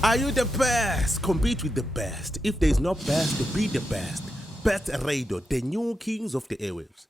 Are you the best? Compete with the best. If there is no best, be the best. Best Radio, the new kings of the airwaves.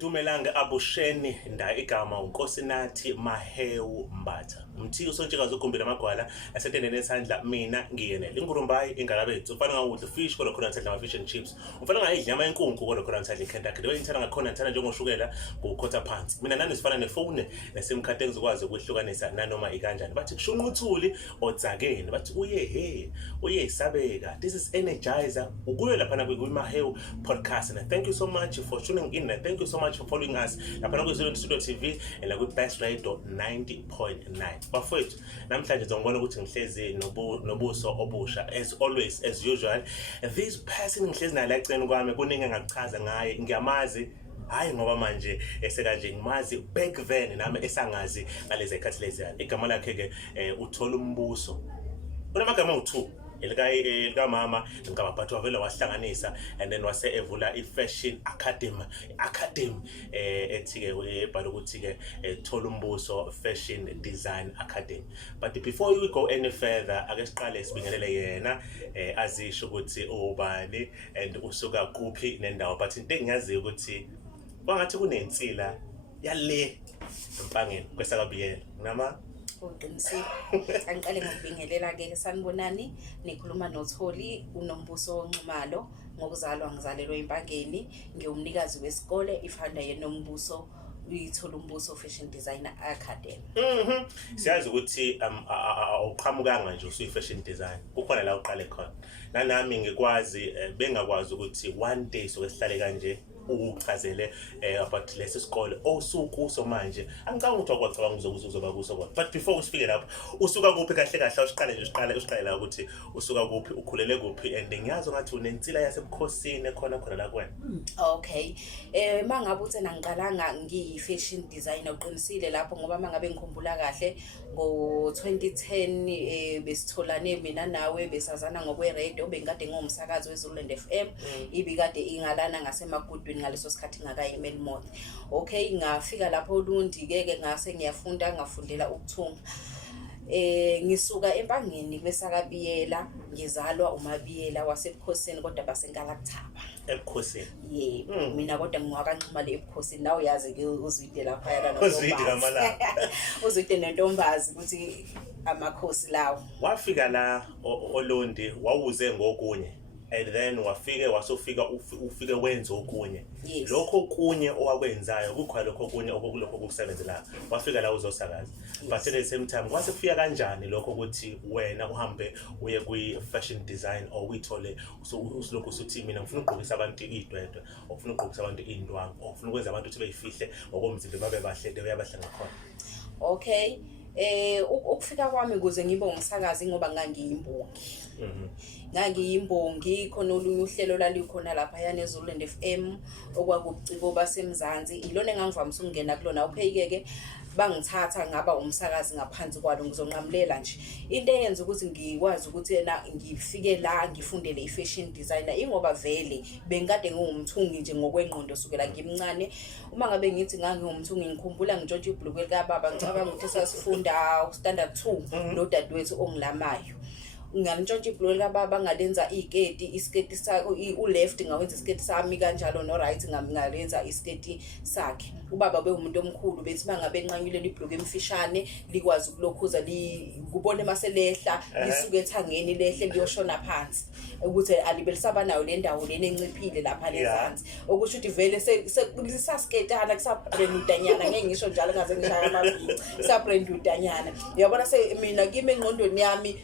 Dumelanga abusheni nda igama unkosinathi Mahewu Mbatha. Umthi usontshikazi ukhumbila amagwala asetendene esandla mina ngiyenele. Ingurumbayi ingalabethu ufana ngawudla fish kodwa khona ngithanda ama fish and chips. Ufana ngayidla ama inkunku kodwa khona ngithanda iKentucky. Leyo ngithanda ngakhona ngithanda njengoshukela ngokhotha phansi. Mina nani sifana nefone nesim card engizokwazi ukuhlukanisa nanoma ikanjani. Bathi kushunquthuli odzakeni. Bathi uye isabeka. This is Energizer. Ukuyo lapha na Mahewu Podcast and thank you so much for tuning in and thank you so much for following us lapha na Zululand Studio TV and like Best Radio 90.9. Bafowethu namhlanje ngizongibona ukuthi ngihlezi Nombuso obusha as always as usual. This person ngihlezi naye lacene kwami kuningi engakuchaza ngaye ngiyamazi hayi ngoba manje esekanje ngimazi back then nami esangazi ngalezi ekhathi leziyana. Igama lakhe ke uTholumbuso. Unamagama u2 elika mama ngikabaphathi wavela wahlanganisa and then wase evula iFashion Academy ethi ke ebhala ukuthi ke Tholumbuso Fashion Design Academy. But before we go any further ake siqale sibingelele yena azisho ukuthi ubani and usuka kuphi nendawo but into engiyaziyo ukuthi wangathi kunensila yale empangeni kwesakabiyela nama uqinisile angiqale ngokubingelela ke sanibonani nikhuluma noTholly uNombuso Nxumalo ngokuzalwa ngizalelwa eMpangeni ngiyumnikazi wesikole ifunda yeNombuso uTholumbuso Fashion Designer Academy. Siyazi ukuthi awuqhamukanga nje usuyi-fashion design kukhona la uqale khona nanami ngikwazi bengakwazi ukuthi one day sokwesihlale kanje ukuchazele about lesi sikole osukuso manje angicanga ukuthi wakwacabanga uzoba kuso kodwa but before usifike lapho usuka kuphi kahle kahle usiqale la ukuthi usuka kuphi ukhulele kuphi and ngiyazi ngathi unensila yasebukhosini khona la kwena. Okay mangabe uthena ngiqalanga ngiyi-fashion designer uqinisile lapho ngoba mangabe ngikhumbula kahle ngo-2010 besitholane mina nawe besazana ngokwe-radio bengikade ngumsakazi weZululand FM ibikade ingalana ngasemagudwini ngaleso sikhathi ngakayimeli mode. Okay ngafika lapho uLundi ke ngase ngafundela ukuthunga. Ngisuka eMpangeni kwesakabiyela ngizalwa uMabiyela wasebukhosini kodwa basenkalakuthaba ebukhosini. Yebo mina kodwa ngiwakanxumale ebukhosini nawe yazi ke uzwide lapha yana uzwide kamalanga uzwide nentombazi ukuthi amakhosi lawo. Wafika la oLundi wawuze ngokunye and then wasofika ufike wenza okunye. Lokho kunye owakwenzayo kukhona lokho kunye okulokho kukusebenzela wafika la uzosakaza. But at the same time kwase kufika kanjani lokho ukuthi wena uhambe uye kwi-fashion design or uyithole usilokhu usuthi mina ngifuna ukugqokisa abantu idwedwe ufuna ukugqokisa abantu indwangu ufuna ukwenza abantu ukuthi beyifihle ngokomzimba babe bahle de uyabahla ngakhona. Okay ukufika kwami ukuze ngibe umsakazi ngoba ngangiyimbongi. Ngangiyimbongi khona olunye uhlelo lalikhona lapha yana eZululand FM okwakuciko basemzansi ilona engangivamisa ukungena kulona. Okay ke bangithatha ngaba umsakazi ngaphansi kwalo ngizonqamulela nje into eyenza ukuthi ngikwazi ukuthi yena ngifike la ngifundele i-fashion designer ingoba vele bengikade ngingumthungi nje ngokwengqondo sukela ngimncane. Uma ngabe ngithi ngangingumthungi ngikhumbula ngitshontsha ibhlukwe lika baba ngicabanga ukuthi sasifunda standard 2 lo dadewethu ongilamayo. ngalintshontsha ibhuluko likababa ngalenza isketi sakho u-left ngawenza isketi sami kanjalo no-right ngalenza isketi sakhe. Ubaba bewumuntu omkhulu bethi mangabe enqanyule ibhuluko emfishane likwazi ukulokhuza kubone maselehla lisuke ethangeni lehle liyoshona phansi ukuthi alibelisaba nayo le ndawo lena enciphile lapha lezansi okusho ukuthi vele lisasketana kusabrendudanyana ngeke ngisho njalo ngaze ngishaya amabili kusabrendudanyana. Uyabona mina kimi engqondweni yami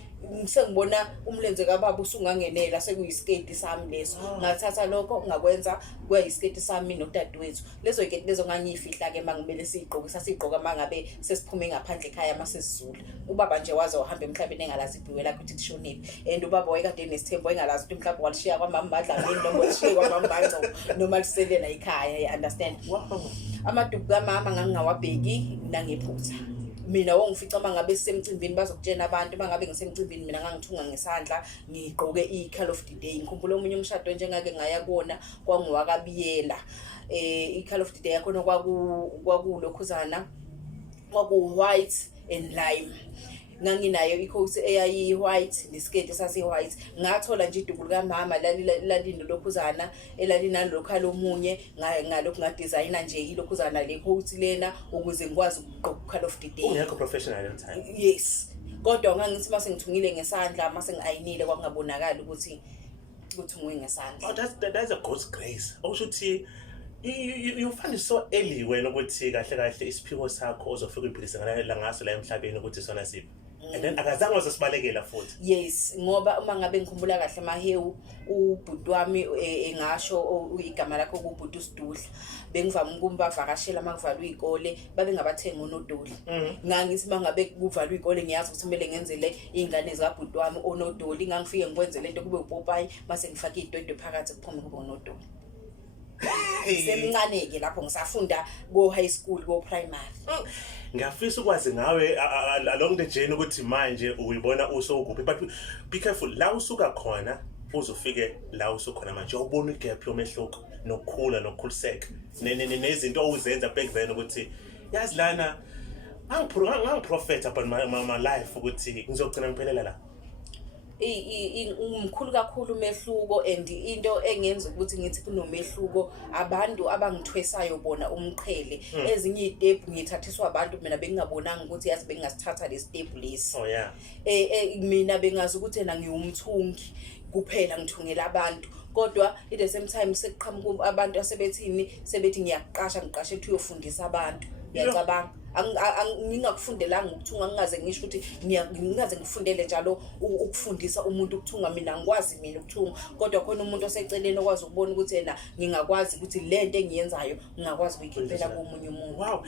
sengibona umlenze kababa usungangenela sekuyisketi sami leso ngathatha lokho ngakwenza kuyisketi sami nodadewethu. Lezo iketi lezo ngangiyifihla ke mangibele sigqoka sasigqoka mangabe sesiphume ngaphandle ekhaya masesizula. Ubaba nje waze wahamba emhlabeni engalazi ibhiwe lakhe ukuthi lishonephi and ubaba wayekade nesithembu engalazi ukuthi mhlawumbe walishiya kwaMama Mbadla ngini noma lishiya kwaMama Mbangco noma liselela ekhaya. You understand? Amaduku kamama ngangingawabheki nangephutha. Mina wongifica mangabe sisemcimbini bazokutshena abantu mangabe ngisemcimbini mina ngangithunga ngesandla ngigqoke i-Call of the Day. Ngikhumbula omunye umshado njengake ngaya kuona kwangiwakabiyela i-Call of the Day yakhona kwakulokhuzana white and lime. Nganginayo ikhosi eyayi white nesiketi sasi white. Ngathola nje iduku likamama lalino lokhuzana elalinalokhala omunye ngalokho ngadesigna nje ilokhuzana le coat lena ukuze ngikwazi ukugqoka Call of the Day. Ungekho professional at time. Yes. Kodwa ngangithi mase ngithungile ngesandla mase ngiayinile kwakungabonakala ukuthi ngwe ngesandla. Oh, that's a God's grace. Okushuthi you find it so early wena ukuthi kahle kahle isiphiwo sakho ozofika uyiphilisa ngaso la emhlabeni ukuthi sona siphi. And then akazange uzosibalekela futhi. Yes, ngoba uma ngabe ngikhumbula kahle Mahewu ubhuti wami engasho igama lakhe kubhuti uSidudla bengivama ukumbavakashela makuvalwa izikole babe ngabathenga onodoli. Ngangithi mangabe kuvalwa izikole ngiyazi ukuthi kumele ngenzele izingane zikabhuti wami onodoli. Ngangifike ngikwenze lento kube upopayi mase ngifaka idwedwe phakathi kuphume kube onodoli. Semncane ke lapho ngisafunda go high school go primary. Ngiyafisa ukwazi ngawe along the journey ukuthi manje uyibona usokuphi, but be careful la usuka khona uzofike la usukhona manje ubona igap yomehluko nokukhula nokukhuliseka nezinto ozenza back then ukuthi yazi lana ngangiprofeta upon my life ukuthi ngizogcina ngiphelela la. Umkhulu kakhulu umehluko and into engenza ukuthi ngithi kunomehluko abantu abangithwesayo bona umqhele. Ezinye izitep ngithathiswa abantu mina bengingabonanga ukuthi yazi bengasithatha le step lesi. Oh yeah. Mina bengazi ukuthi yena ngiwumthungi kuphela ngithungela abantu. Kodwa at the same time sekuqhamuka abantu asebethi ngiyakuqasha ngiqashe ukuthi uyofundisa abantu. Ngiyacabanga ngingakufundelanga ukuthunga ngingaze ngisho ukuthi ngingaze ngifundele njalo ukufundisa umuntu ukuthunga. Mina ngikwazi mina ukuthunga kodwa khona umuntu oseceleni okwazi ukubona ukuthi yena ngingakwazi ukuthi lento engiyenzayo ngingakwazi ukuyikhiphela komunye umuntu. Wow.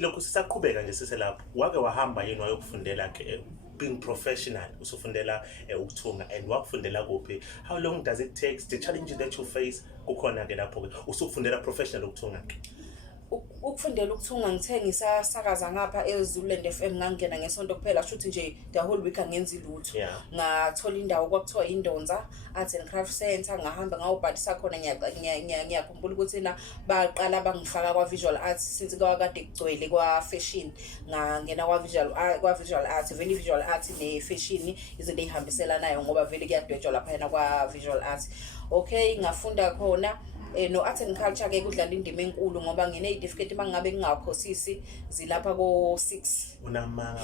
Lokho sisaqhubeka nje siselapho wake wahamba yini wayokufundela ke being professional usufundela ukuthunga and wakufundela kuphi? How long does it take? The challenges that you face kukhona ke lapho usufundela professional ukuthunga ke? Ukufundela ukuthunga ngithe ngisasakaza ngapha eZululand FM ngangena ngesonto kuphela shuthi nje the whole week angenzi lutho. Ngathola indawo kwakuthiwa iNdonza Arts and Craft Center ngahamba ngawubhalisa khona ngiyakhumbula ukuthi na baqala bangifaka kwa visual arts since kwakade kugcwele kwa fashion ngangena kwa visual arts vele visual arts ne fashion izinto ezihambiselanayo ngoba vele kuyadwetshwa lapha yana kwa visual arts. Okay ngafunda khona no art and culture ke kudlala indima enkulu ngoba ngine certificate mangabe ngingaphosisi zilapha ko 6 unamanga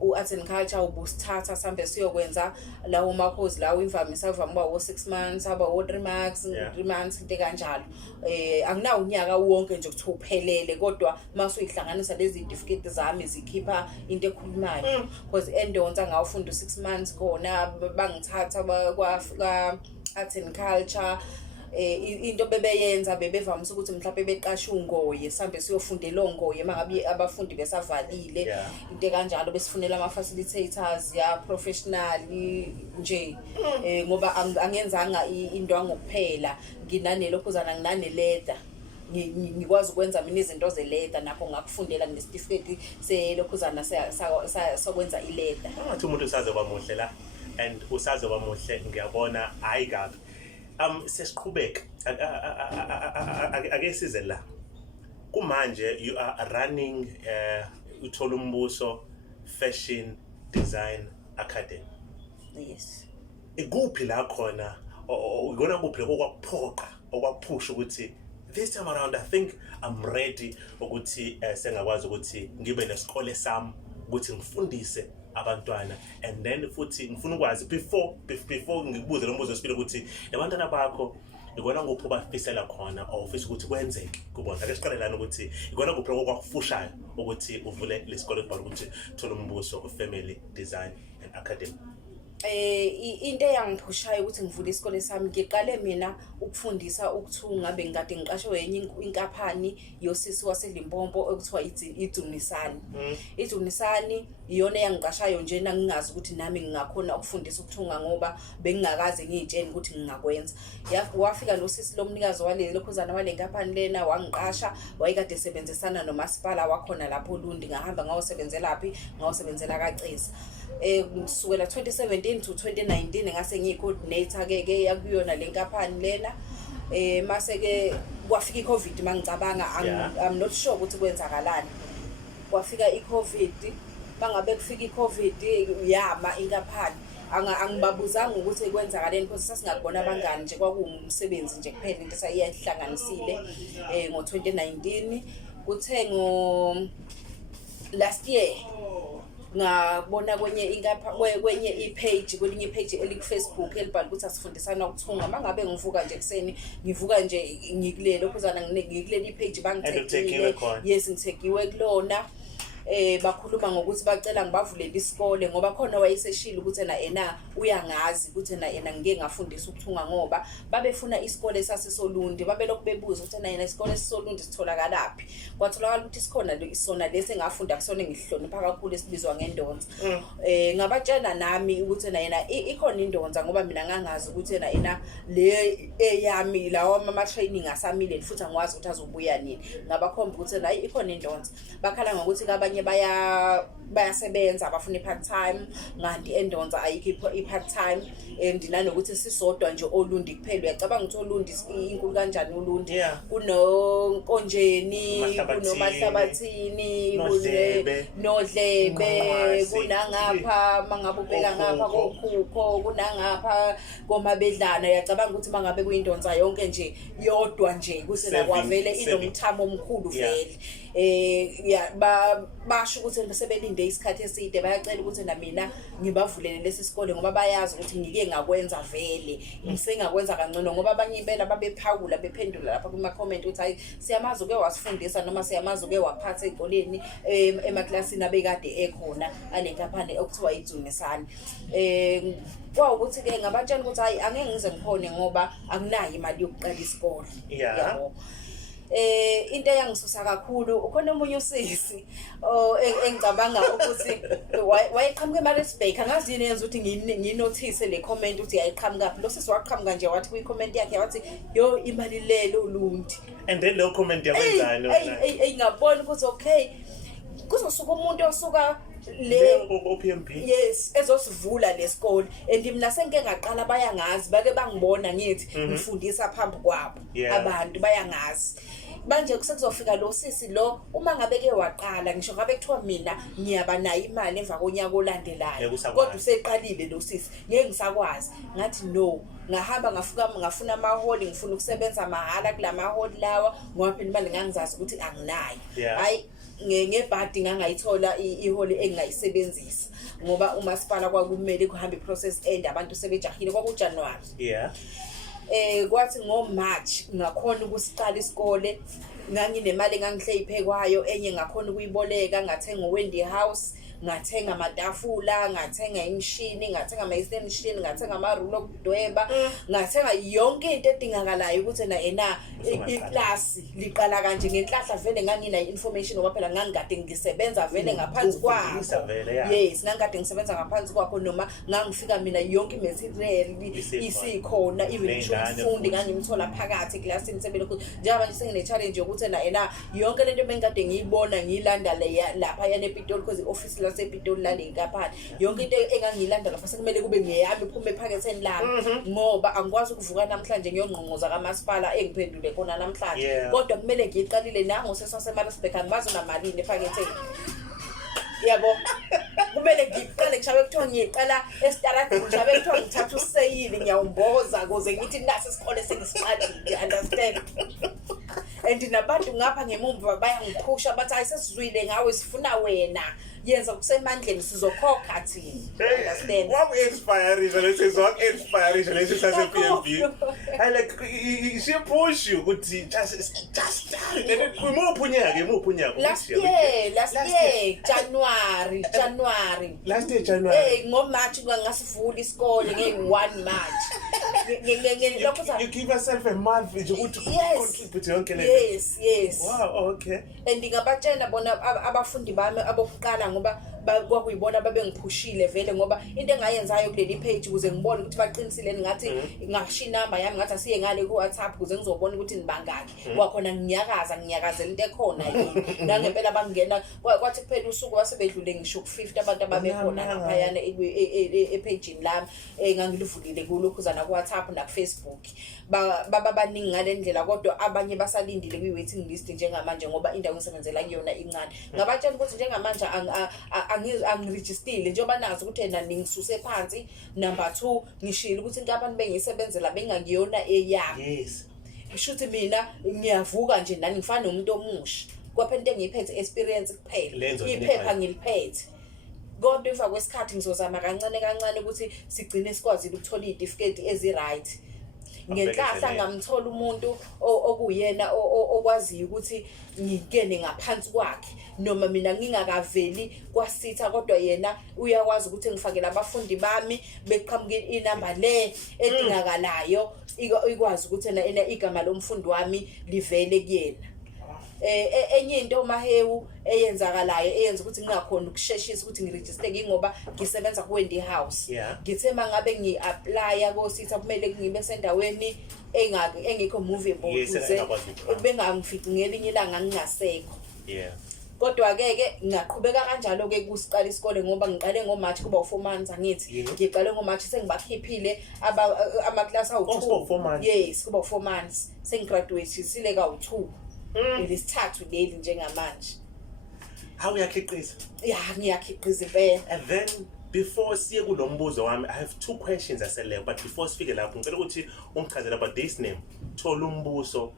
u-art and culture ubusithatha sambe siyokwenza lawo makhozi lawo imvamisa uvama uba 6 months aba 3 months 3 months into kanjalo. Anginawo unyaka wonke nje ukuthi uphelele kodwa mase uyihlanganisa lezi certificate zami zikhipha into ekhulumayo because eNdonza ngawufunda 6 months khona bangithatha kwa art and culture. Into bebeyenza bebevamisa ukuthi mhlawumbe beqasha ungoye sambe siyofundela ongoye mangabe abafundi besavalile into kanjalo besifunela ama facilitators ya professional nje ngoba angenzanga indwangu kuphela nginanelo khuzana nginane leather ngikwazi ukwenza mina izinto ze-leather nakho ngakufundela ngesitifiketi selokhuzana sokwenza i-leather. Ngathi umuntu usazoba muhle la and usazoba muhle ngiyabona hayi kabi. Sesiqhubeka ake size la kumanje you are running Tholumbuso Fashion Design Academy. Yes. Ikuphi la khona ikona kuphi lokho kwakuphoqa okwakuphusha ukuthi this time around I think I'm ready ukuthi sengakwazi ukuthi ngibe nesikole sami ukuthi ngifundise abantwana, and then futhi ngifuna ukwazi before ngikubuze lo mbuzo wesibili ukuthi labantwana bakho ikona kuphi bafisela khona ofisa ukuthi kwenzeke kubona. Ake siqale lana ukuthi ikona kuphi okwakufushayo ukuthi uvule lesikole kubhala ukuthi Tholumbuso Family Design and Academy. Into eyangiphushayo ukuthi ngivule isikole sami, ngiqale mina ukufundisa ukuthunga. Bengikade ngiqashwe yenye inkampani yosisi waseLimpopo ekuthiwa iDumisani. iDumisani iyona eyangiqashayo nje nangingazi ukuthi nami ngingakhona ukufundisa ukuthunga ngoba bengingakaze ngiyitsheni ukuthi ngingakwenza. Wafika lo sisi lomnikazi lokhuzana wale nkampani lena wangiqasha, wayekade esebenzisana nomasipala wakhona lapho Lundi. Ngahamba ngawusebenzela laphi, ngawusebenzela kaCeza. Kusukela 2017 to 2019 ngase ngiyi-coordinator ke yakuyona le nkampani lena. Mase ke kwafika iCovid mangicabanga, I'm not sure ukuthi kwenzakalani. Kwafika iCovid, bangabe kufika iCovid yama inkampani. Angibabuzanga ukuthi kwenzakaleni because sasingakubona abangani nje, kwakuwumsebenzi nje kuphela into esayihlanganisile. Ngo 2019 kuthe last year ngabona kwenye ipage elikufacebook elibhala ukuthi asifundisana ukuthunga. Mangabe ngivuka nje ekseni, ngivuka nje ngikulelo khuzana ngikuleli page bangithekile. Yes, ngithekiwe kulona. Bakhuluma ngokuthi bacela ngibavulele isikole ngoba khona wayeseshila ukuthi ena uyangazi ukuthi ena ngike ngafundisa ukuthunga ngoba babefuna isikole saseSolundi. Babelokhu bebuza ukuthi ena isikole saseSolundi sitholakalaphi. Kwatholakala ukuthi sikhona isona lesi engafunda kusona ngihlonipha kakhulu esibizwa ngeNdonza. Ngabatshela nami ukuthi ena ikhona iNdonza ngoba mina ngangazi ukuthi ena le eyami lawa ama training asamile futhi angikwazi ukuthi azobuya nini. Ngabakhomba ukuthi ena ikhona iNdonza. Bakhala ngokuthi abanye bayasebenza abafuna i-part time, nganti eNdonza ayikho i-part time. Nanokuthi sisodwa nje oLundi kuphela. Uyacabanga ukuthi oLundi inkulu kanjani uLundi? Kunonkonjeni, kunoMahlabathini, kuNodlebe, kunangapha mangabe ubheka ngapha koKhukho, kunangapha koMabedlana. Uyacabanga ukuthi mangabe kuyindonza yonke nje yodwa nje ukuthi nakwavele inomthamo omkhulu vele. Basho ukuthi sebelinde isikhathi eside, bayacela ukuthi na mina ngibavulele lesi sikole ngoba bayazi ukuthi ngike ngakwenza vele. Ngisengakwenza kangcono ngoba abanye impela babephawula bephendula lapha kuma comment ukuthi hayi siyamazi uke wasifundisa noma siyamazi uke waphatha ezikoleni emaklasini abekade ekhona ale nkampani okuthiwa iDumisani. Kwawukuthi ke ngabatshela ukuthi hayi angeke ngize ngikhone ngoba akunayo imali yokuqala isikole. Yabo. Into eyangisusa kakhulu ukhona omunye usisi engicabanga ukuthi wayeqhamuka eMaritzburg. Angazi yini yenza ukuthi nginotice le comment ukuthi yayiqhamuka kaphi. Lo sisi waqhamuka nje wathi kwi-comment yakhe wathi yo imali lelo uLundi, and then lo comment yakwenzani wena? Ngabona ukuthi okay kuzosuka umuntu osuka le OPMP, yes, ezosivula lesikole and mina sengike ngaqala bayangazi bake bangibona ngithi ngifundisa phambi kwabo abantu bayangazi. Manje kusekuzofika lo sisi lo uma ngabe ke waqala ngisho ngabe kuthiwa mina ngiyaba nayo imali emva konyaka olandelayo kodwa useqalile lo sisi ngeke ngisakwazi. Ngathi no, ngahamba ngafuna amaholi, ngifuna ukusebenza mahala kulamaholi lawa ngoba phela imali ngangizazi ukuthi anginayo. Hayi ngebhadi ngangayithola iholi engayisebenzisa ngoba umasipala kwakumele kuhambe iprocess end abantu sebejahile kwakuJanuary. Kwathi ngoMarch ngakhona ukusiqala isikole. Nganginemali engangihleyiphe kwayo enye ngakhona ukuyiboleka, ngathenga uWendy House, ngathenga amatafula, ngathenga imishini, ngathenga ama-extension, ngathenga amarulo okudweba, ngathenga yonke into edingakalayo ukuthi ena iklasi liqala kanje. Ngenhlahla vele nganginayo information ngoba phela ngangikade ngisebenza vele ngaphansi kwakho. Yes, ngangikade ngisebenza ngaphansi kwakho noma ngangifika mina yonke imaterial isikhona, even umfundi ngangimthola phakathi eklasini sebelokhu njengoba nje sengine challenge yokuthi ena yonke lento bengikade ngiyibona ngiyilanda lapha yana ePitoli because ioffice lasePitoli lale nkampani yonke into engangiyilanda lapha sekumele kube ngeyami iphume ephaketheni lami ngoba angikwazi ukuvuka namhlanje ngiyongqonqoza kamasipala engiphendule khona namhlanje kodwa kumele ngiyiqalile nango sesasemarisbek angibazo namalini ephaketheni. Yabo kumele ngiqale ngishabe kuthiwa ngiqala esitaradini ngishabe kuthiwa ngithatha useyili ngiyawumboza ukuze ngithi nasi isikole sengisiqalile, understand. And nabantu ngapha ngemumva bayangiphusha bathi ayisesizwile ngawe sifuna wena yenza kusemandleni sizokhokha thina, understand. Waku-inspiration lesi sase PMB. I like she push you ukuthi just start. Imuphi unyaka? Last year January. Last year January. Ngo-March ngasivula isikole nge-1 March. You give yourself a month ukuthi contribute yonke le. Yes. Wow, okay. And ngingabatshela bona abafundi bami abokuqala ngoba kwakuyibona babengiphushile vele ngoba into engayenzayo kuleli page ukuze ngibone ukuthi baqinisile ngathi ngashiya inamba yami ngathi asiye ngale ku WhatsApp ukuze ngizobona ukuthi nibangaki. Kwakhona ngiyakazela into ekhona yini. Nangempela bangena kwathi kuphela usuku wasebedlule ngisho ku50 abantu ababekhona ngaphayana epage lami engangilivulile kulokhuzana ku WhatsApp na ku Facebook. Babaningi ngalendlela kodwa abanye basalindile kwi waiting list njengamanje ngoba indawo ngisebenzela kuyona incane. Ngabatshela ukuthi njengamanje angirejistile njengoba nazi ukuthi yena ningisuse phansi. Number 2 ngishilo ukuthi inkampani bengiyisebenzela bengakuyona eyami. Yes. Ngishuthi mina ngiyavuka nje nani ngifana nomuntu omusha. Kwaphela into engiyiphethe experience kuphela. Iphepha ngiliphethe. Kodwa emva kwesikhathi ngizozama kancane ukuthi sigcine sikwazi ukuthola izitifikethi ezi-right. Ngenhlahla ngamthola umuntu okuyena okwaziyo ukuthi ngikene ngaphansi kwakhe noma mina ngingakaveli kwasitha kodwa yena uyakwazi ukuthi ngifakele abafundi bami beqhamuke inamba le edingakalayo ikwazi ukuthi ena igama lomfundi wami livele kuyena. Enye into Mahewu eyenzakalayo eyenza ukuthi ngingakhona ukusheshisa ukuthi ngiregister ngoba ngisebenza ku Wendy House. Ngithe mangabe ngi-apply kositha kumele ngibe sendaweni engekho movable ukuze bengangifici ngelinye ilanga ngingasekho. Kodwa ke ngaqhubeka kanjalo kusiqala isikole ngoba ngiqale ngo-March kuba u4 months angithi ngiqale ngo-March sengibakhiphile ama-class awu2. Yes, kuba u4 months sengigraduate sile ka2. Lesithathu leli njengamanje. How uyakhiqiza? Ngiyakhiqiza impela. And then before siye kulombuzo wami, I have 2 questions asele, but before sifike lapho ngicela ukuthi ungichazele about this name Tholumbuso.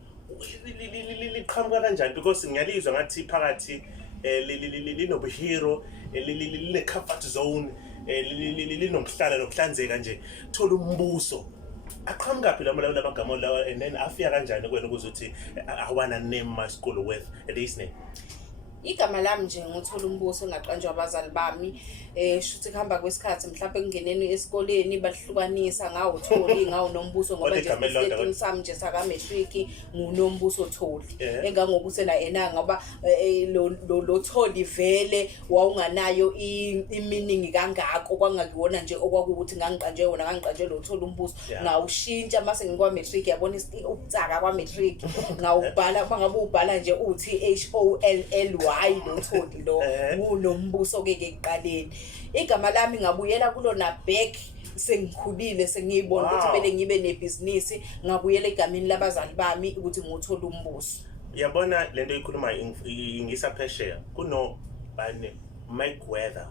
Liqhamuka kanjani because ngiyalizwa ngathi phakathi linobuhero line-comfort zone linomhlala nokuhlanzeka nje. Tholumbuso aqhamuka phi lamagama lawa and then afika kanjani kwena ukuze uthi I wanna name my school with this name? Igama lami nje ngotholumbuso ngaqanjwa abazali bami shuthi kuhamba kwesikhathi mhlawumbe kungeneni esikoleni balihlukanisa ngawo Tholly ngawo Nombuso ngoba nje isetting sami nje saka matric nguNombuso Tholly engangokuthi na ena ngoba lo Tholly vele wawunganayo i-meaning kangako kwangakuyona nje okwakuthi ngangiqanje wona ngangiqanje lo Tholumbuso ngawushintsha mase ngikwa matric yabona ukutsaka kwa matric ngawubhala bangabe ubhala nje uthi HOLLY lo Tholly lo nguNombuso ke ekuqaleni. Igama lami ngabuyela kulona back sengikhulile sengiyibona ukuthi bele ngibe nebhizinisi ngabuyela egameni labazali bami ukuthi ngotholumbuso. Yabona lento ikhuluma ingisa phesheya kuno bani Mike Weather.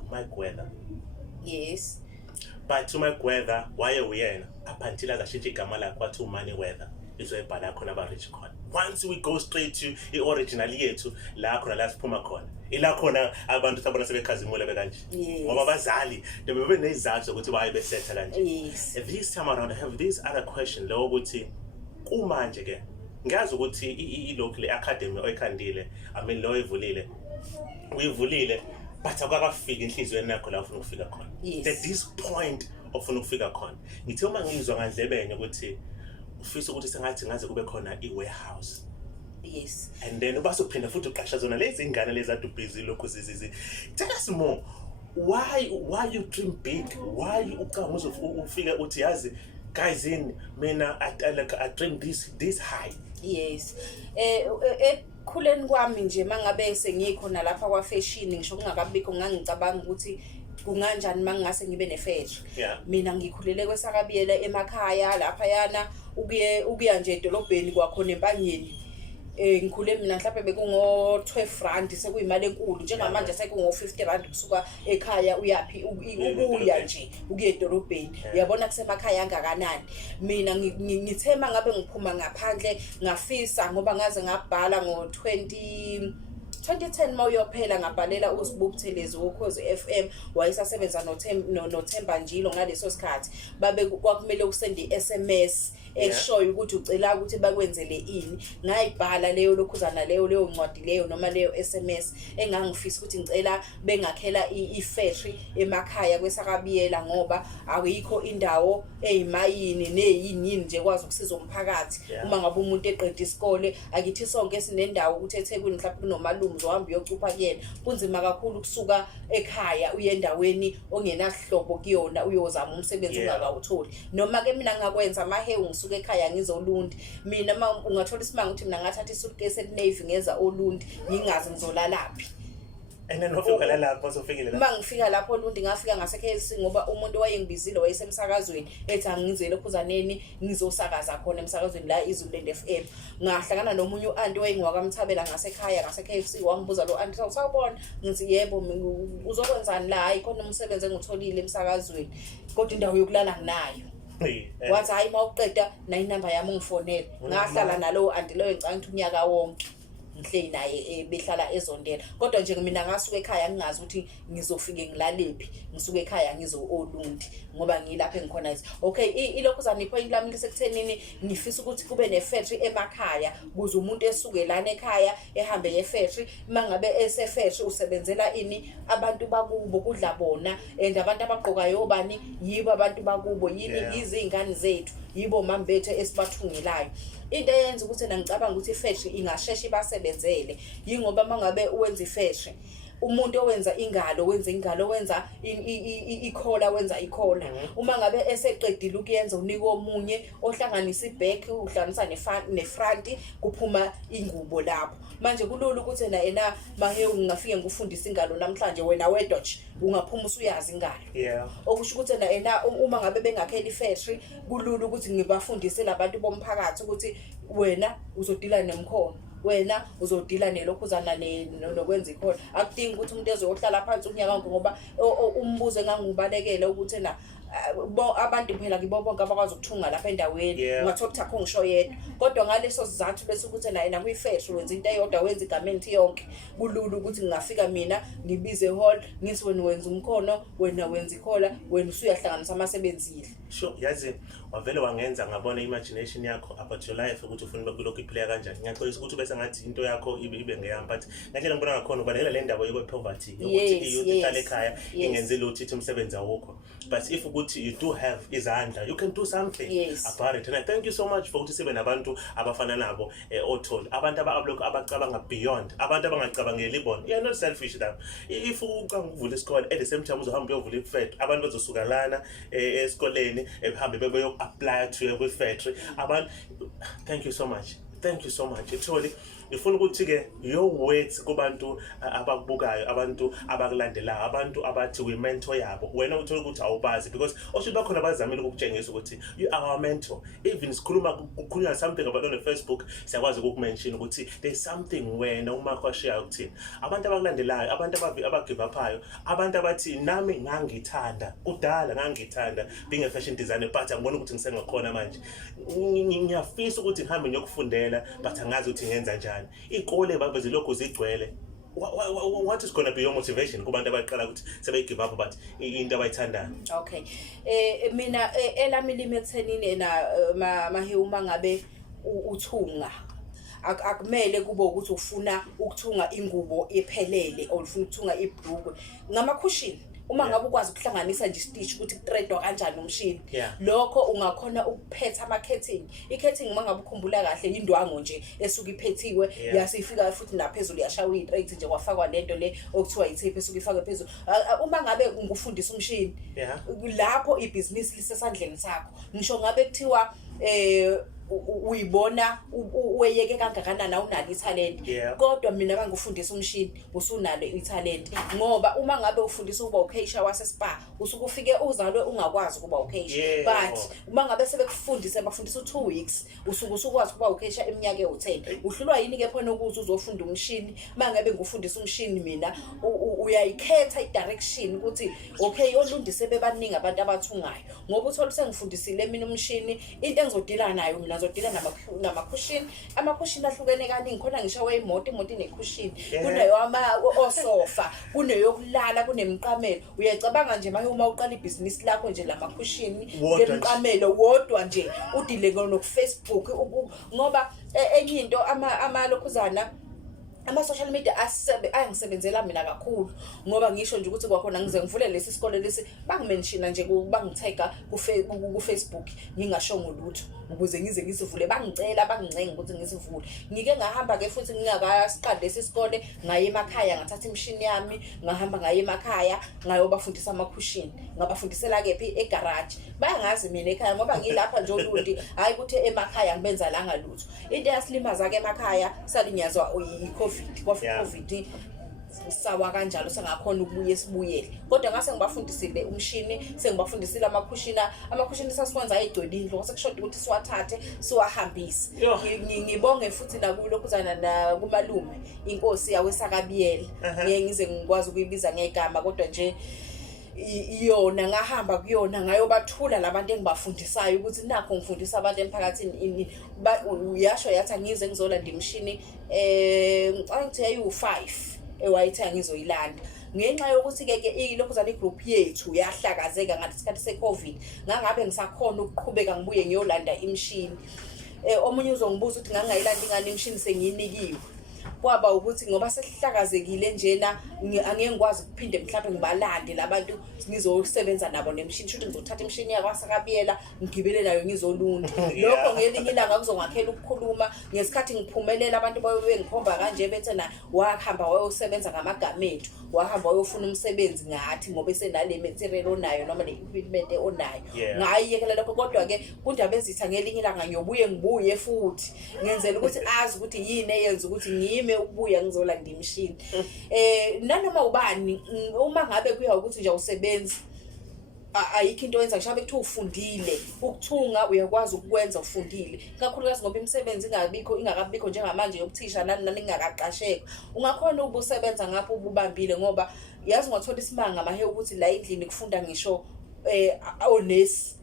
Yes. But Mike Weather waye uyena up until azashintsha igama lakhe kwathi uMani Weather izoyibhala khona abarich khona. Once we go straight to the original yethu la khona la siphuma khona ila khona abantu sabona sebekhazimule bekanje ngoba abazali bebe nezizathu ukuthi baye besetha kanje. This time around I have this other question lo ukuthi kumanje ke ngiyazi ukuthi i-local academy oyikhandile lo uyivulile but akakafika inhlizweni yakho la ufuna ukufika khona. At this point ofuna ukufika khona ngithe uma ngizwa ngandlebene ukuthi ufisa ukuthi sengathi ngaze kube khona i-warehouse. Yes. And then ubasophinda futhi uqasha zona lezi ingane lezi adu busy lokho zizizi. Tell us more. Why you dream big? Why uqhamuza ufika uthi yazi guys mina I dream this high. Yes. Khuleni kwami nje mangabe sengikhona lapha kwa fashion ngisho kungakabikho ngangicabanga ukuthi kunganjani mangase ngibe nefactory. Mina ngikhulele kwesakabiyela emakhaya lapha yana ukuya nje edolobheni kwakhona empanyeni ngikhule mina mhlawumbe bekungo 12 rand sekuyimali enkulu njengamanje sekungo 50 rand kusuka ekhaya uyapi ubuya nje ukuye edorobheni uyabona kusemakhaya angakanani. Mina ngithema ngabe ngiphuma ngaphandle ngafisa ngoba ngaze ngabhala ngo 2010 mawuyophela ngabhalela uSibu Buthelezi woKhozi FM wayesasebenza noThemba Njilo ngaleso sikhathi babe kwakumele usende iSMS eshoyo ukuthi ucela ukuthi bakwenzele ini. Ngayibhala leyo lokhuzana leyo ncwadi leyo noma leyo SMS engangifisa ukuthi ngicela bengakhela ifactory emakhaya kwesakabiyela ngoba akuyikho indawo eyimayini neyini nje kwazi ukusiza umphakathi. Uma ngabe umuntu eqeda isikole akithi sonke sinendawo ukuthi eThekwini mhlawumbe kunomalume zohamba uyocupha kuyena kunzima kakhulu kusuka ekhaya uye endaweni ongenahlobo kuyona uyozama umsebenzi ungakawutholi. Noma ke mina ngakwenza Mahewu ngisuka ekhaya ngizolundi mina ungathola isimanga ukuthi mina ngathatha isuitcase eNavy ngeza olundi ngingazi ngizolalaphi. And then ufika lapho sofikile lapho. Mangifika lapho olundi ngafika ngaseKLC ngoba umuntu wayengibizile wayesemsakazweni ethi angizele khuzaneni ngizosakaza khona emsakazweni la iZululand FM. Ngahlangana nomunye uanti wayengiwakamthabela ngasekhaya ngaseKLC wangibuza lo anti sawubona ngithi yebo uzokwenzani la ikhona umsebenzi engutholile emsakazweni kodwa indawo yokulala nginayo. Wathi hayi mawuqeda na inamba yami ungifonela. Ngahlala nalo anti lo ngicanga ukuthi unyaka wonke ngihleli naye behlala ezondela kodwa nje mina ngasuka ekhaya ngingazi ukuthi ngizofike ngilalephi ngisuka ekhaya ngizo olundi ngoba ngilapha engikhona izi okay ilokhuzana ipoint lami lisekuthenini ngifisa ukuthi kube nefactory emakhaya kuze umuntu esuke lana ekhaya ehambe yefactory mangabe esefactory usebenzela ini abantu bakubo kudla bona and abantu abaqokayo obani yibo abantu bakubo yini izingane zethu yibo mama bethu esibathungelayo. Into eyenza ukuthi ngicabanga ukuthi ifactory ingasheshe basebenzele yingoba mangabe uwenza ifactory umuntu owenza ingalo wenza ingalo wenza ikhola wenza ikhola uma ngabe eseqedile ukuyenza unika omunye ohlanganisa iback uhlanganisa nefront kuphuma ingubo lapho manje kulula ukuthi ena Mahewu ngafike ngikufundisa ingalo namhlanje wena wedwa nje ungaphuma usuyazi ingalo okusho ukuthi ena uma ngabe bengakhela ifactory kulula ukuthi ngibafundise labantu bomphakathi ukuthi wena uzodila nemkhono wena uzodila nelokhuzana nokwenza ikhona akudingi ukuthi umuntu ezohlala phansi unyaka wonke ngoba umbuzo engangibalekele ukuthi na abantu phela kibo bonke abakwazi ukuthunga lapha endaweni ungathola ukuthi akho ngisho yedwa kodwa ngaleso sizathu bese ukuthi na kwi-factory wenza into eyodwa wenza igamenti yonke kulula ukuthi ngingafika mina ngibize hall ngithi wena wenza umkhono wena wenza ikhola wena usuyahlanganisa amasebenzile. Sure yazi wavele wangenza ngabona imagination yakho about your life ukuthi ufuna kulokho iphile kanjani. Ngiyaxolisa ukuthi bese ngathi into yakho ibe ngeyami but ngakho ngibona ngakhona ubalekela le ndaba yokupoverty ukuthi iyouth ihlale ekhaya ingenzi lutho ithi umsebenzi awukho but if ukuthi you do have izandla you can do something about it. And I thank you so much for ukuthi sibe nabantu abafana nabo oTholly abantu abacabanga beyond abantu abangacabangeli bona. You are not selfish that if ucanga ukuvula isikole at the same time uzohamba uyovula ifactory abantu bazosuka lana esikoleni ehambe bebeyo apply to a factory abantu. Thank you so much Tholly. Ngifuna ukuthi ke your words kubantu abakubukayo abantu abakulandelayo abantu abathi we mentor yabo wena uthola ukuthi awubazi because osho bakhona bazamile ukukutshengisa ukuthi you are our mentor. Even kukhulunywa something about on Facebook siyakwazi ukumention ukuthi there's something wena uma kwashare ukuthini abantu abakulandelayo abantu abagive uphayo abantu abathi nami ngangithanda kudala ngangithanda being a fashion designer but angibona ukuthi ngisengakhona manje ngiyafisa ukuthi ngihambe ngiyokufundela but angazi ukuthi ngenza njani. Ikole babe zilokho zigcwele. What is going to be your motivation kubantu abaqala ukuthi sebe give up but into abayithandayo? Okay mina elami limethenini na Mahewu mangabe uthunga akumele kube ukuthi ufuna ukuthunga ingubo ephelele or ufuna ukuthunga ibhrukwe ngamakhushini uma ngabe ukwazi ukuhlanganisa nje stitch ukuthi kuthreadwa kanjani umshini lokho ungakhona ukuphetha ama-cutting. I-cutting mangabe ukhumbula kahle indwango nje esuka iphethiwe yasifika futhi naphezulu yashawa i-straight nje kwafakwa lento le okuthiwa i-tape esuka ifakwe phezulu. Uma ngabe ngikufundisa umshini lapho ibhizinisi lisesandleni sakho ngisho ngabe kuthiwa uyibona weyeke kangakanani awunalo ithalent kodwa mina bangifundisa umshini usunalo ithalent ngoba uma ngabe ufundisa ukuba ukeisha wase spa usuke ufike uzalwe ungakwazi ukuba ukeisha but uma ngabe sebekufundise bafundisa 2 weeks usuke usukwazi ukuba ukeisha eminyaka e10 uhlulwa yini ke phone ukuthi uzofunda umshini mangabe ngifundisa umshini mina uyayikhetha i-direction ukuthi okay olundise bebaningi abantu abathungayo ngoba uthola sengifundisile mina umshini into engizodila nayo mina ngizodila nama-cushion ama-cushion ahlukene kaningi khona ngisho weyimoto imoto ine-cushion kuneyo osofa kuneyokulala kunemqamelo uyacabanga nje manje uma uqala ibhizinisi lakho nje lama-cushion ngemqamelo wodwa nje udile no-Facebook ngoba enye into amalokhuzana ama-social media ayangisebenzela mina kakhulu ngoba ngisho nje ukuthi kwakhona ngize ngivule lesi sikole lesi bangimenshina nje bangithega ku-Facebook ngingashongo lutho ukuze ngize ngisivule bangicela bangincenge ukuthi ngisivule ngike ngahamba ke futhi ngingakasiqali lesi sikole ngaye emakhaya ngathatha imishini yami ngahamba ngaye emakhaya ngayobafundisa ama-cushion ngabafundisela kephi egarage bayangazi mina ekhaya ngoba ngilapha nje olundi hayi ukuthi emakhaya ngibenza langa lutho into yasilimaza ke emakhaya salinyazwa COVID sawa kanjalo sengakhona ukubuye sibuyele kodwa ngase ngibafundisile umshini sengibafundisile ama-cushion sasikwenza ayigcwelile ngoba sekushoda ukuthi siwathathe siwahambise ngibonge futhi nakulokhuzana na kumalume inkosi yawesakabiyela ngize ngikwazi ukuyibiza ngegama kodwa nje iyona ngahamba kuyona ngayobathula labantu engibafundisayo ukuthi nakho ngifundisa abantu emphakathini uyasho yathi angize ngizolanda imishini ngithi yayi-5 ewayithenga ngizoyilanda ngenxa yokuthi ke ilokhuzana igroup yethu yahlakazeka ngesikhathi se-COVID ngangabe ngisakhona ukuqhubeka ngibuye ngiyolanda imishini omunye uzongibuza ukuthi ngangayilanda ingane imishini sengiyinikiwe kwaba ukuthi ngoba sesihlakazekile njena angeke ngikwazi ukuphinde mhlawumbe ngibalande labantu ngizosebenza nabo nemishini futhi ngizothatha imishini yakwasakabiyela ngigibele nayo ngizolunda lokho ngelinye ilanga kuzongakhela ukukhuluma ngesikhathi ngiphumelela abantu babengikhomba kanje bethena wahamba wayosebenza ngamagama ethu wahamba wayofuna umsebenzi ngathi ngoba esenale material onayo noma le-equipment onayo ngayiyekela lokho kodwa ke kundaba ezitha ngelinye ilanga ngibuye futhi ngenzela ukuthi azi ukuthi yini eyenza ukuthi ngime ukubuya ngizolanda imishini nanoma ubani uma ngabe kuya ukuthi nje usebenza ayikho into yenza ngisho bekuthiwa ufundile ukuthunga uyakwazi ukukwenza ufundile kakhulukazi ngoba imisebenzi ingakabikho njengamanje yobuthisha nani ngingakaqasheka ungakhona ubusebenza ngapho ububambile ngoba yazi ngathola isimanga Mahewu ukuthi la endlini kufunda ngisho onesi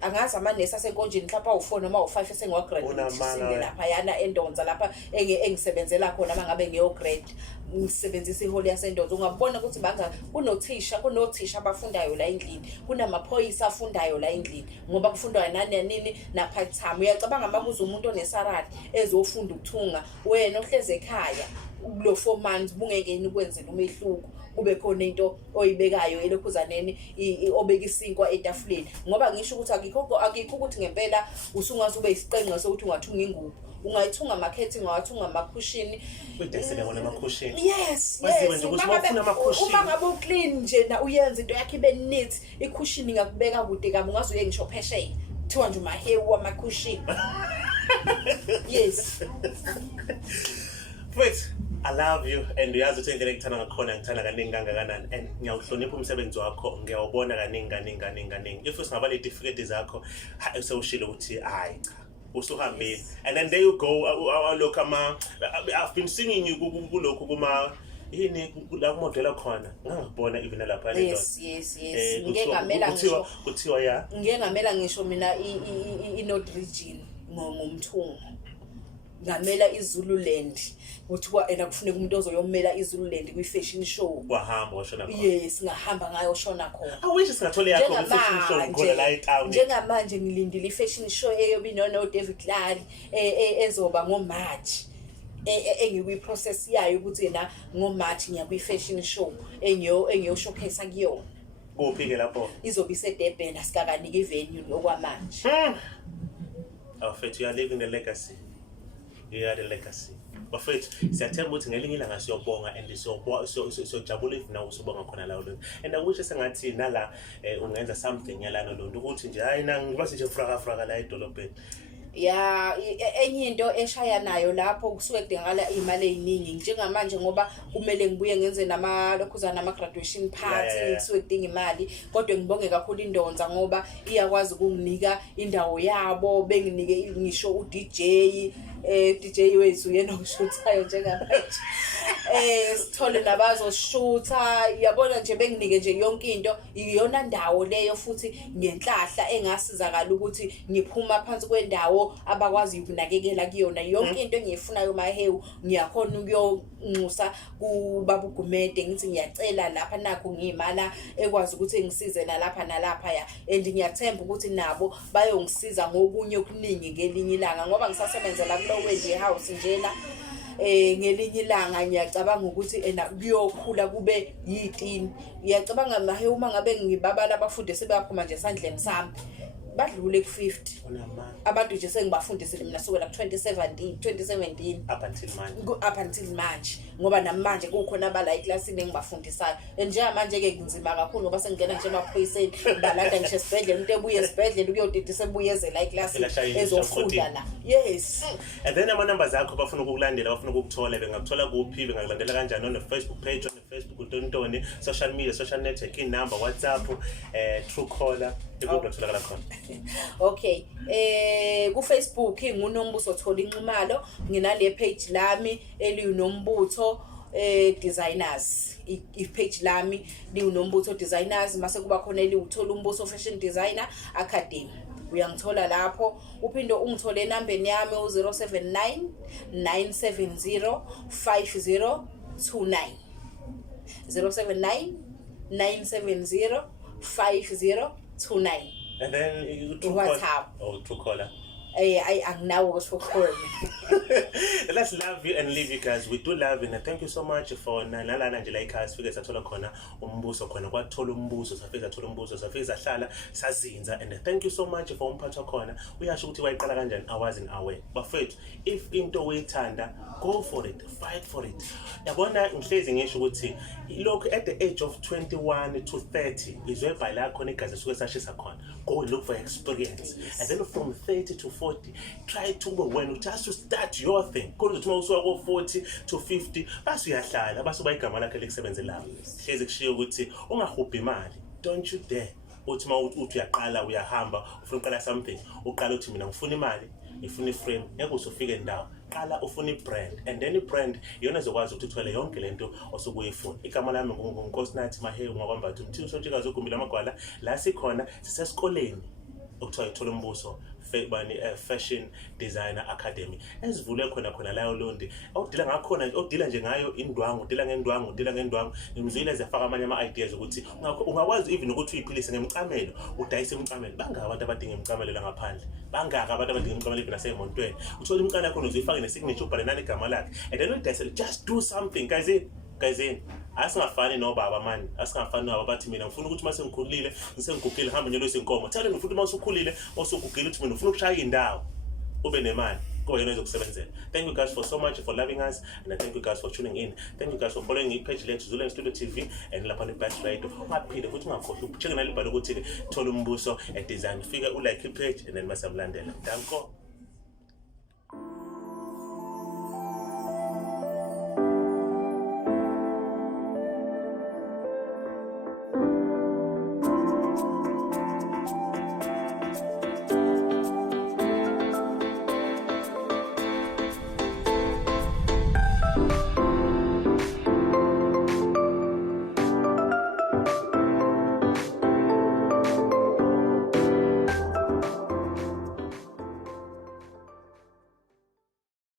angazi amanesi asenkonjeni mhlawumbe awu4 noma awu5 esengiwagraduate lapha yana endonza lapha engisebenzela khona mangabe ngiyograde ngisebenzisa iholi yasendonza ungabona ukuthi kunothisha abafundayo la endlini kunamaphoyisa afundayo la endlini ngoba kufundwa nani na part time uyacabanga makuza umuntu onesarari ezofunda ukuthunga wena ohleze ekhaya kulo 4 months bungeke nikwenzele umehluko kube khona into oyibekayo elokhuzaneni obeka isinkwa etafuleni ngoba ngisho ukuthi akikho ukuthi ngempela usungaze ube isiqenqo sokuthi ungathunga ingubo ungayithunga marketing ungathunga ama-cushion uyidesele wona ama-cushion yes uma ngabe uclean nje na uyenza into yakhe ibe neat i-cushion ingakubeka kude kabi ungaze uye ngisho phesheya kuthiwa nje uMahewu wama-cushion yes Wait, I love you and uyazi ukuthi indlela engithanda ngakhona ngithanda kaningi kangakanani and ngiyawuhlonipha umsebenzi wakho ngiyawubona kaningi if usingaba le difficulties zakho sewushilo ukuthi hayi cha usuhambile and then there you go look I've been singing you kulokhu kuma yini la kumodela khona ngangibona even lapha le yes ngeke ngamela ngisho kuthiwa ya ngeke ngamela ngisho mina i-North region ngomthungo ngamela iZululand kuthiwa kufuneka umuntu ozoyomela iZululand kwi-fashion show wahamba washona khona yes ngahamba ngayoshona khona awisho singathole yakho i-fashion show ngona la eTown njengamanje ngilindile i-fashion show eyobe no David Tholly ezoba ngoMarch engikwi-process yayo ukuthi yena ngoMarch ngiya kwi-fashion show engiyoshowcase kuyona kuphi ke lapho izobe iseDurban asikakanike ivenue okwamanje Afethu you are living the legacy. You are the legacy. Bafethu siyathemba ukuthi ngelinye ilanga siyobonga and siyojabula if nawe usubonga khona la lo. And akusho sengathi nala ungenza something yalana lo nto ukuthi nje hayi na ngiba nje fraka la edolobheni. enye into eshaya nayo lapho kusuke kudingakala imali eziningi njengamanje ngoba kumele ngibuye ngenze lokhuzana nama graduation party kusuke kudinga imali kodwa ngibonge kakhulu indonza ngoba iyakwazi ukunginika indawo yabo benginike ngisho DJ wethu yena ushuthayo njengamanje sithole nabazoshootha yabona nje benginike nje yonke into iyona ndawo leyo futhi ngenhlahla engasizakala ukuthi ngiphuma phansi kwendawo abakwazi ukunakekela kuyona yonke into engiyifunayo Mahewu ngiyakhona ukuyonxusa kubaba uGumede ngithi ngiyacela lapha nakho ngiyimala ekwazi ukuthi ngisize nalapha ya and ngiyathemba ukuthi nabo bayongisiza ngokunye okuningi ngelinye ilanga ngoba ngisasebenzela kulowendi house njena ngelinye ilanga ngiyacabanga ukuthi kuyokhula kube yitini ngiyacabanga Mahewu uma ngabe ngibabala abafundi sebaphuma nje esandleni sami badlule ku50 abantu nje sengibafundisile mina sukela ku2017 up until manje ngoba namanje kukhona abala eclassini engibafundisayo njengamanje ke kunzima kakhulu ngoba sengena nje emaphoyiseni balanda ngisho esibhedlela umuntu ebuye esibhedlela ukuyodidisa ebuyezela eclassini ezofunda la yes and then ama numbers akho bafuna ukukulandela bafuna ukukuthola bengakuthola kuphi bengakulandela kanjani on Facebook page on Facebook untoni social media social network number WhatsApp Truecaller ekutholakala khona okay ku Facebook nguNombuso Tholly Nxumalo nginale page lami eliuNombutho designers page lami liuNombutho designers mase kuba khona eliuTholumbuso fashion designer academy uyangithola lapho uphinde ungithole enambeni yami u079 970 5029 079 970 5029 and then WhatsApp Truecaller I'm now was for calling. Let's love you and leave you guys. We do love you and thank you so much for nalana nje like us fika sathola khona umbuso khona kwa Tholumbuso safika Tholumbuso safika sahlala sazinza and thank you so much for umphatho khona uyasho ukuthi wayiqala kanjani hours in our bafethu if into uyithanda go for it fight for it yabona ngihlezi ngisho ukuthi lokho at the age of 21 to 30 is whereby la khona igazi suke sashisa khona go look for experience and then from 30 to 40 try to when you just to start your thing kodwa uthi mawusuka ko40 to 50 base uyahlala base bayigama lakhe lekusebenzela hlezi kushiyo ukuthi ungahubhi imali don't you dare uthi uthi uyaqala uyahamba ufuna uqala something uqala uthi mina ngifuna imali ngifuna iframe ngeke usufike endawo qala ufuna ibrand and then ibrand iyona ezokwazi ukuthi uthole yonke lento osukuyifuna igama lami nguNkosinathi Mahewu Mbatha umthi usontsikazi ogumbila amagwala la sikhona sisesikoleni okuthiwa iTholumbuso Fashion Designer Academy ezivule khona layo londi awudila ngakhona odila nje ngayo indwangu udila ngendwangu ngimzile ziyafaka amanye ama ideas ukuthi ungakwazi even ukuthi uyiphilise ngemcamelo udayise imcamelo bangaka abantu abadinga imcamelo la ngaphandle bangaka abantu abadinga imcamelo ibina semontweni uthola imcana yakho uzifaka nesignature ubhale nani igama lakhe and then udayise just do something guys asingafani nobaba manje asingafani nabo bathi mina ngifuna ukuthi mase ngikhulile ngisengigugile hamba nyeloise inkomo thale ngifuna mase ukhulile osugugile uthi mina ufuna ukushaya indawo ube nemali kuba yena ezokusebenzela. Thank you guys for so much for loving us and thank you guys for tuning in. Thank you guys for following ipage lethu Zululand Studio TV and lapha ne page right ungaphinde futhi ungakhohlwa ukucheka nalibhalo ukuthi Tholumbuso design fika ulike ipage and then masamlandela. Danko.